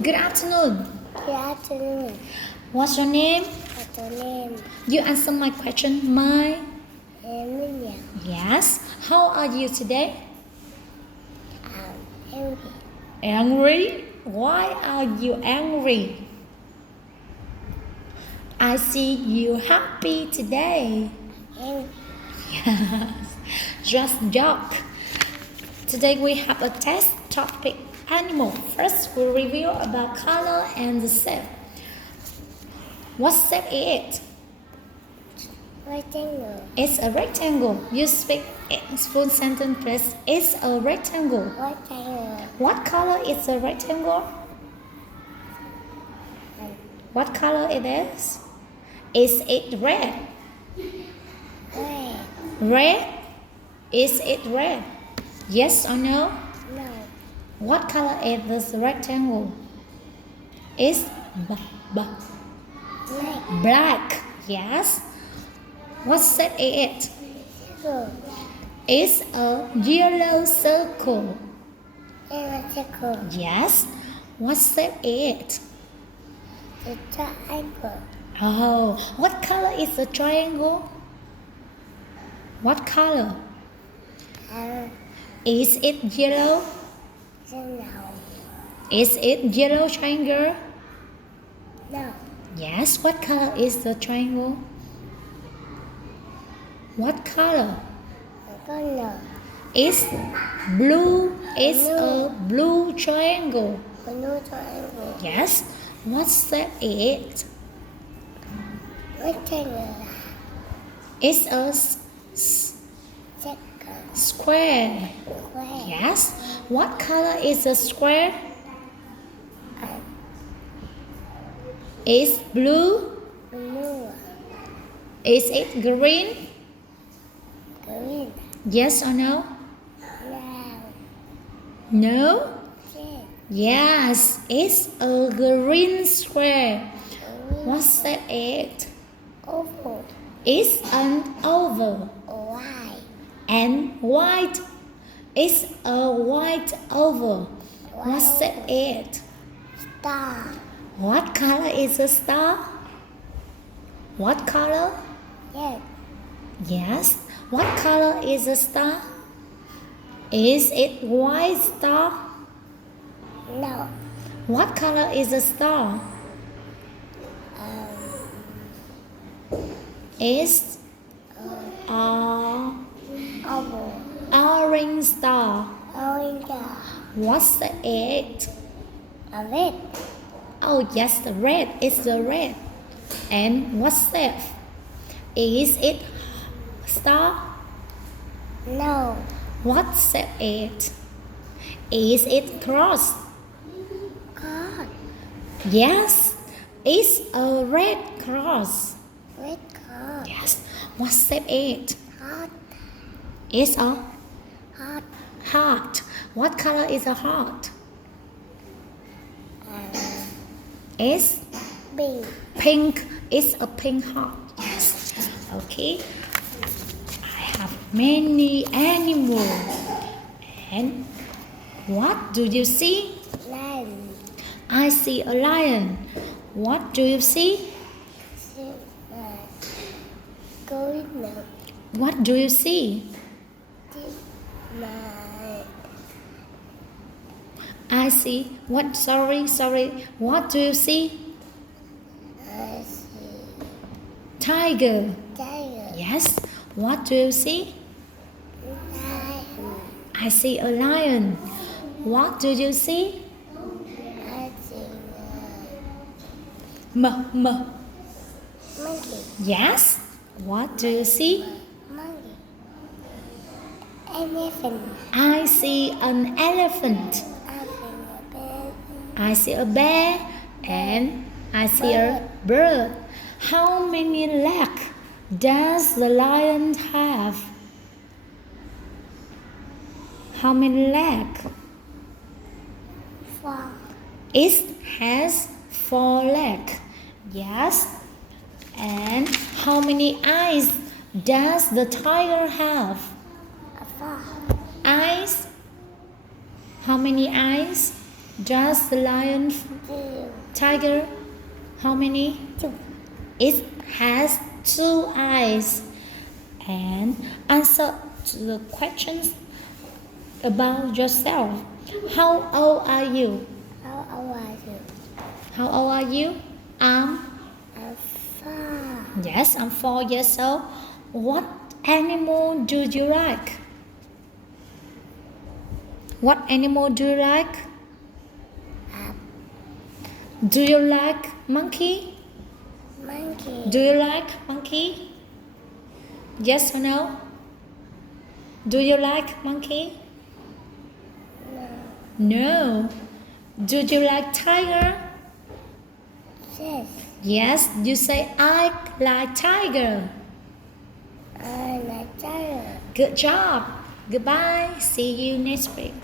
Good afternoon. Good afternoon. What's your name? What's your name? You answer my question. My. Emilia. Yes. How are you today? Angry. Angry? Why are you angry? I see you happy today. Angry. Yes. Just joke. Today we have a test topic animal. First we'll review about color and the shape. What shape is it? Rectangle. It's a rectangle. You speak in full sentence please. It's a rectangle. Rectangle. What color is a rectangle? What color it is? Is it red? Red. Red? Is it red? Yes or no? No. What color is this rectangle? It's Black. black. Yes. What shape is it? Circle. It's a yellow circle. Circle. Yes. What shape is it? The triangle. Oh, what color is the triangle? What color? Is it yellow? No. Is it yellow triangle? No. Yes. What color is the triangle? What color? Color. It's blue. It's a blue triangle. Blue triangle. Yes. What shape is it? Rectangle. It's a Circle. square. Square. Yes. What color is the square? It's blue. Blue. Is it green? Green. Yes or no? No. No? Red. Yes. It's a green square. Green. What shape is it? Oval. It's an oval. White. And white. It's a white oval. What shape is it? Star. What color is the star? What color? Yes. Yes. What color is the star? Is it white star? No. What color is the star? It's Oval. orange star. Orange. What's the it? A red. Oh yes, the red. It's the red. And what's that? Is it star? No. What shape it? Is it cross? God. Yes, it's a red cross. Red card. Yes. What shape it? Heart. It's a Heart. heart. What color is a heart? It's Big. pink. It's a pink heart. Yes. Okay. I have many animals. And what do you see? Lion. I see a lion. What do you see? Golden. What do you see? My. I see. What? Sorry. What do you see? I see. Tiger. Tiger. Yes. What do you see? Lion. I see a lion. What do you see? I see. Monkey. Yes. What do you see? Monkey. Elephant. I see an elephant. I see a bear and I see a bird. How many legs does the lion have? How many legs? 4. It has 4 legs. Yes. And how many eyes does the tiger have? 4. Eyes? How many eyes? Does the lion, Two. tiger, how many? Two. It has 2 eyes. And answer to the questions about yourself. How old are you? How old are you? How old are you? I'm four. Yes, I'm 4 years old. What animal do you like? What animal do you like? Do you like monkey? Monkey. Do you like monkey? Yes or no? Do you like monkey? No. Do you like tiger? Yes. Yes, you say I like tiger. I like tiger. Good job. Goodbye. See you next week.